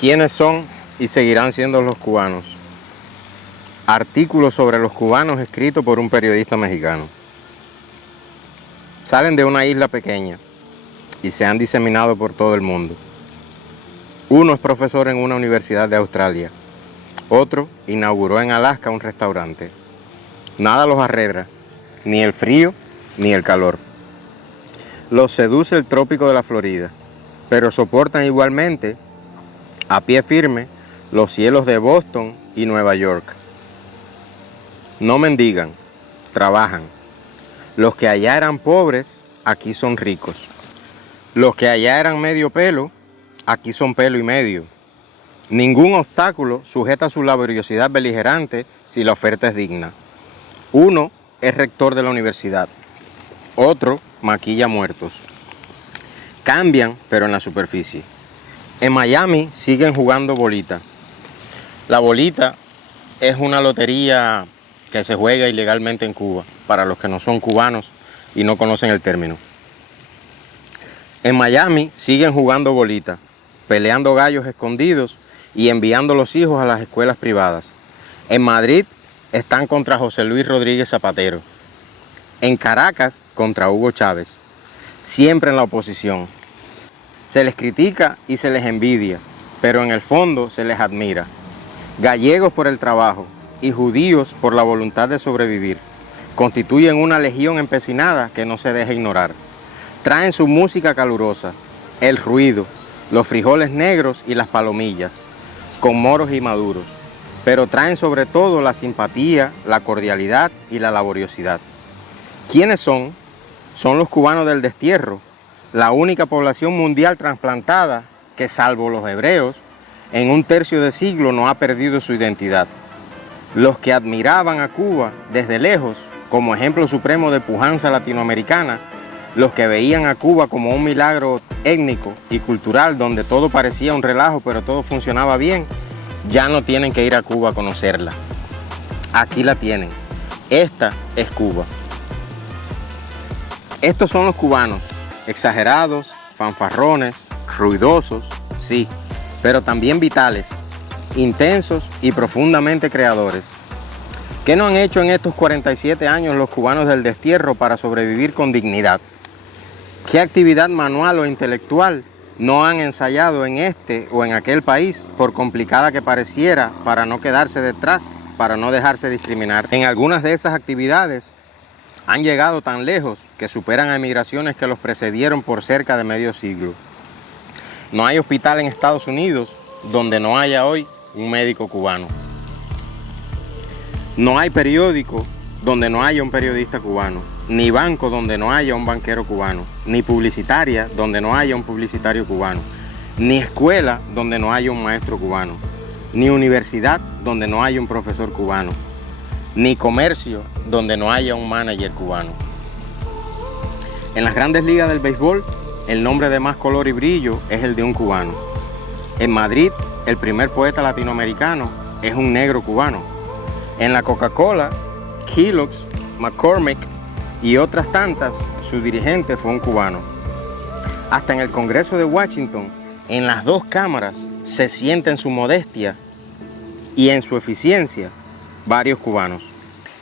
¿Quiénes son y seguirán siendo los cubanos? Artículos sobre los cubanos escritos por un periodista mexicano. Salen de una isla pequeña y se han diseminado por todo el mundo. Uno es profesor en una universidad de Australia. Otro inauguró en Alaska un restaurante. Nada los arredra, ni el frío ni el calor. Los seduce el trópico de la Florida, pero soportan igualmente a pie firme los cielos de Boston y Nueva York. No mendigan, trabajan. Los que allá eran pobres, aquí son ricos. Los que allá eran medio pelo, aquí son pelo y medio. Ningún obstáculo sujeta su laboriosidad beligerante si la oferta es digna. Uno es rector de la universidad, otro maquilla muertos. Cambian, pero en la superficie. En Miami siguen jugando bolita. La bolita es una lotería que se juega ilegalmente en Cuba, para los que no son cubanos y no conocen el término. En Miami siguen jugando bolita, peleando gallos escondidos y enviando los hijos a las escuelas privadas. En Madrid están contra José Luis Rodríguez Zapatero. En Caracas contra Hugo Chávez. Siempre en la oposición. Se les critica y se les envidia, pero en el fondo se les admira. Gallegos por el trabajo y judíos por la voluntad de sobrevivir. Constituyen una legión empecinada que no se deja ignorar. Traen su música calurosa, el ruido, los frijoles negros y las palomillas, con moros y maduros. Pero traen sobre todo la simpatía, la cordialidad y la laboriosidad. ¿Quiénes son? Son los cubanos del destierro, la única población mundial trasplantada que, salvo los hebreos, en un tercio de siglo no ha perdido su identidad. Los que admiraban a Cuba desde lejos, como ejemplo supremo de pujanza latinoamericana, los que veían a Cuba como un milagro étnico y cultural donde todo parecía un relajo pero todo funcionaba bien, ya no tienen que ir a Cuba a conocerla. Aquí la tienen. Esta es Cuba. Estos son los cubanos, exagerados, fanfarrones, ruidosos, sí, pero también vitales, intensos y profundamente creadores. ¿Qué no han hecho en estos 47 años los cubanos del destierro para sobrevivir con dignidad? ¿Qué actividad manual o intelectual no han ensayado en este o en aquel país, por complicada que pareciera, para no quedarse detrás, para no dejarse discriminar? En algunas de esas actividades han llegado tan lejos que superan a emigraciones que los precedieron por cerca de medio siglo. No hay hospital en Estados Unidos donde no haya hoy un médico cubano. No hay periódico donde no haya un periodista cubano, ni banco donde no haya un banquero cubano, ni publicitaria donde no haya un publicitario cubano, ni escuela donde no haya un maestro cubano, ni universidad donde no haya un profesor cubano, ni comercio donde no haya un manager cubano. En las grandes ligas del béisbol, el nombre de más color y brillo es el de un cubano. En Madrid, el primer poeta latinoamericano es un negro cubano. En la Coca-Cola, Kellogg's, McCormick y otras tantas, su dirigente fue un cubano. Hasta en el Congreso de Washington, en las dos cámaras, se sienten su modestia y en su eficiencia varios cubanos.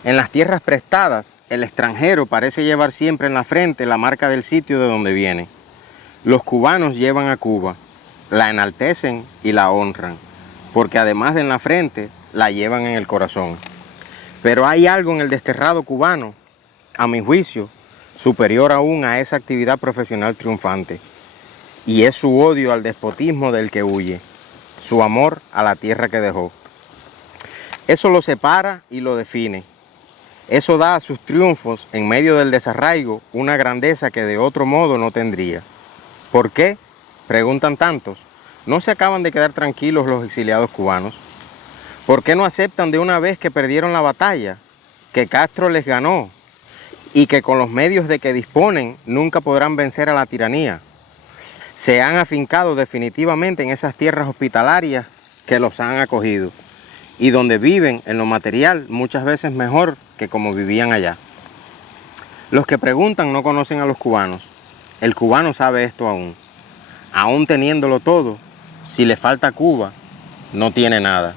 En las tierras prestadas, el extranjero parece llevar siempre en la frente la marca del sitio de donde viene. Los cubanos llevan a Cuba, la enaltecen y la honran, porque además de en la frente, la llevan en el corazón. Pero hay algo en el desterrado cubano, a mi juicio, superior aún a esa actividad profesional triunfante, y es su odio al despotismo del que huye, su amor a la tierra que dejó. Eso lo separa y lo define. Eso da a sus triunfos en medio del desarraigo una grandeza que de otro modo no tendría. ¿Por qué?, preguntan tantos. ¿No se acaban de quedar tranquilos los exiliados cubanos? ¿Por qué no aceptan de una vez que perdieron la batalla, que Castro les ganó y que con los medios de que disponen nunca podrán vencer a la tiranía? Se han afincado definitivamente en esas tierras hospitalarias que los han acogido y donde viven en lo material muchas veces mejor que como vivían allá. Los que preguntan no conocen a los cubanos. El cubano sabe esto aún. Aún teniéndolo todo, si le falta Cuba, no tiene nada.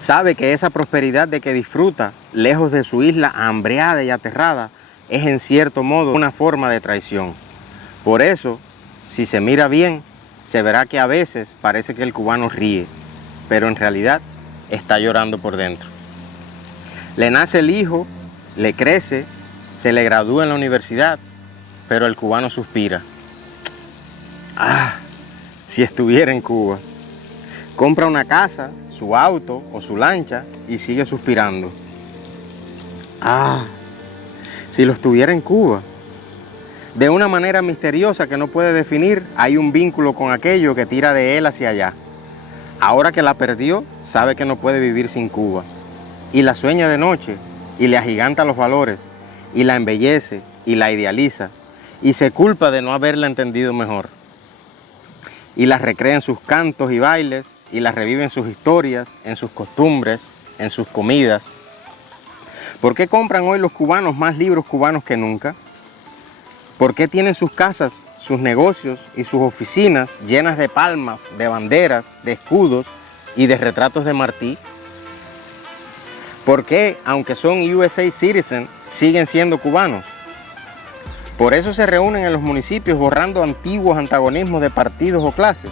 Sabe que esa prosperidad de que disfruta, lejos de su isla hambreada y aterrada, es en cierto modo una forma de traición. Por eso, si se mira bien, se verá que a veces parece que el cubano ríe, pero en realidad está llorando por dentro. Le nace el hijo, le crece, se le gradúa en la universidad, pero el cubano suspira. Ah, si estuviera en Cuba. Compra una casa, su auto o su lancha y sigue suspirando. Ah, si lo estuviera en Cuba. De una manera misteriosa que no puede definir, hay un vínculo con aquello que tira de él hacia allá. Ahora que la perdió, sabe que no puede vivir sin Cuba. Y la sueña de noche, y le agiganta los valores, y la embellece, y la idealiza, y se culpa de no haberla entendido mejor. Y la recrea en sus cantos y bailes, y la revive en sus historias, en sus costumbres, en sus comidas. ¿Por qué compran hoy los cubanos más libros cubanos que nunca? ¿Por qué tienen sus casas, sus negocios y sus oficinas llenas de palmas, de banderas, de escudos y de retratos de Martí? ¿Por qué, aunque son USA Citizen, siguen siendo cubanos? Por eso se reúnen en los municipios borrando antiguos antagonismos de partidos o clases.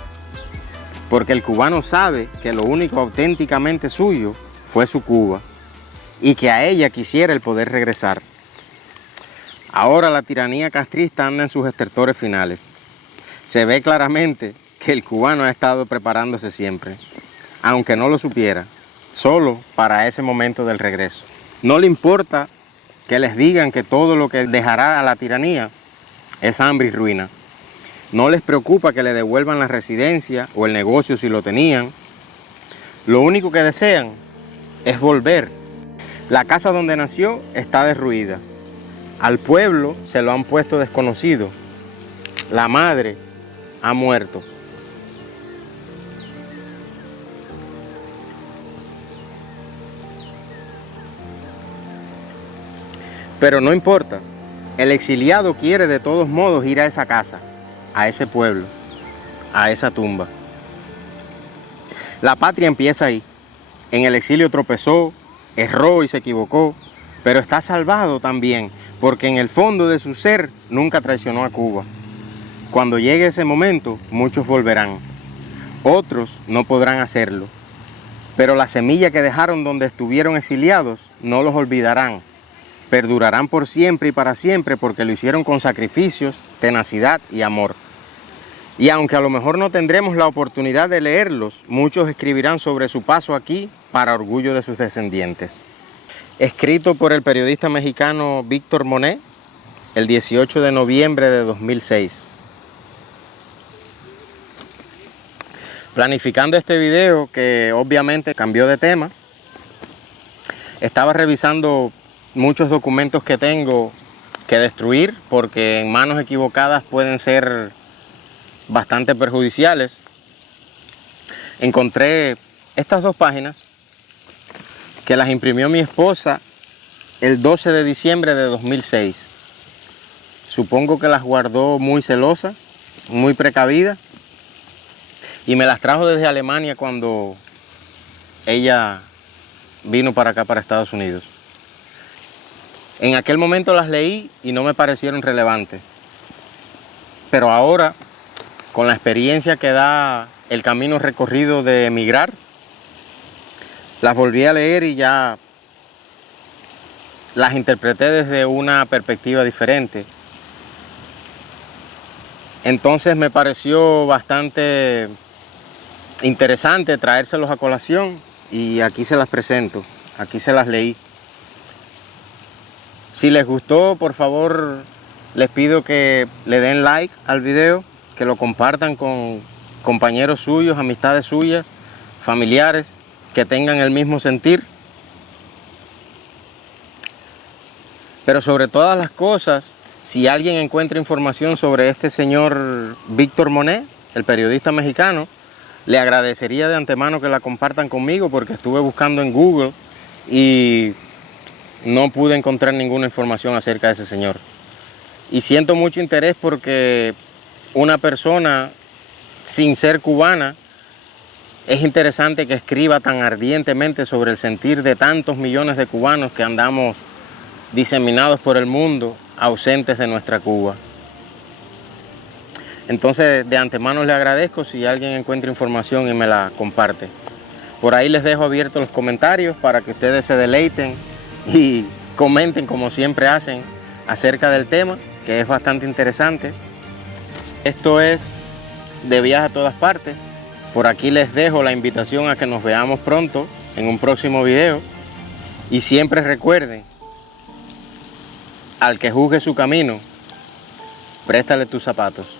Porque el cubano sabe que lo único auténticamente suyo fue su Cuba y que a ella quisiera el poder regresar. Ahora la tiranía castrista anda en sus estertores finales. Se ve claramente que el cubano ha estado preparándose siempre, aunque no lo supiera, solo para ese momento del regreso. No le importa que les digan que todo lo que dejará a la tiranía es hambre y ruina. No les preocupa que le devuelvan la residencia o el negocio si lo tenían. Lo único que desean es volver. La casa donde nació está derruida. Al pueblo se lo han puesto desconocido. La madre ha muerto. Pero no importa. El exiliado quiere de todos modos ir a esa casa, a ese pueblo, a esa tumba. La patria empieza ahí. En el exilio tropezó, erró y se equivocó, pero está salvado también, porque en el fondo de su ser nunca traicionó a Cuba. Cuando llegue ese momento, muchos volverán. Otros no podrán hacerlo. Pero la semilla que dejaron donde estuvieron exiliados no los olvidarán. Perdurarán por siempre y para siempre porque lo hicieron con sacrificios, tenacidad y amor. Y aunque a lo mejor no tendremos la oportunidad de leerlos, muchos escribirán sobre su paso aquí para orgullo de sus descendientes. Escrito por el periodista mexicano Víctor Monet, el 18 de noviembre de 2006. Planificando este video, que obviamente cambió de tema, estaba revisando muchos documentos que tengo que destruir porque en manos equivocadas pueden ser bastante perjudiciales. Encontré estas dos páginas que las imprimió mi esposa el 12 de diciembre de 2006. Supongo que las guardó muy celosa, muy precavida, y me las trajo desde Alemania cuando ella vino para acá, para Estados Unidos. En aquel momento las leí y no me parecieron relevantes. Pero ahora, con la experiencia que da el camino recorrido de emigrar, las volví a leer y ya las interpreté desde una perspectiva diferente. Entonces me pareció bastante interesante traérselos a colación y aquí se las presento, aquí se las leí. Si les gustó, por favor, les pido que le den like al video, que lo compartan con compañeros suyos, amistades suyas, familiares, que tengan el mismo sentir. Pero sobre todas las cosas, si alguien encuentra información sobre este señor Víctor Monet, el periodista mexicano, le agradecería de antemano que la compartan conmigo porque estuve buscando en Google y no pude encontrar ninguna información acerca de ese señor. Y siento mucho interés porque una persona sin ser cubana, es interesante que escriba tan ardientemente sobre el sentir de tantos millones de cubanos que andamos diseminados por el mundo, ausentes de nuestra Cuba. Entonces, de antemano le agradezco si alguien encuentra información y me la comparte. Por ahí les dejo abiertos los comentarios para que ustedes se deleiten y comenten como siempre hacen acerca del tema, que es bastante interesante. Esto es De Viaje a Todas Partes. Por aquí les dejo la invitación a que nos veamos pronto en un próximo video. Y siempre recuerden, al que juzgue su camino, préstale tus zapatos.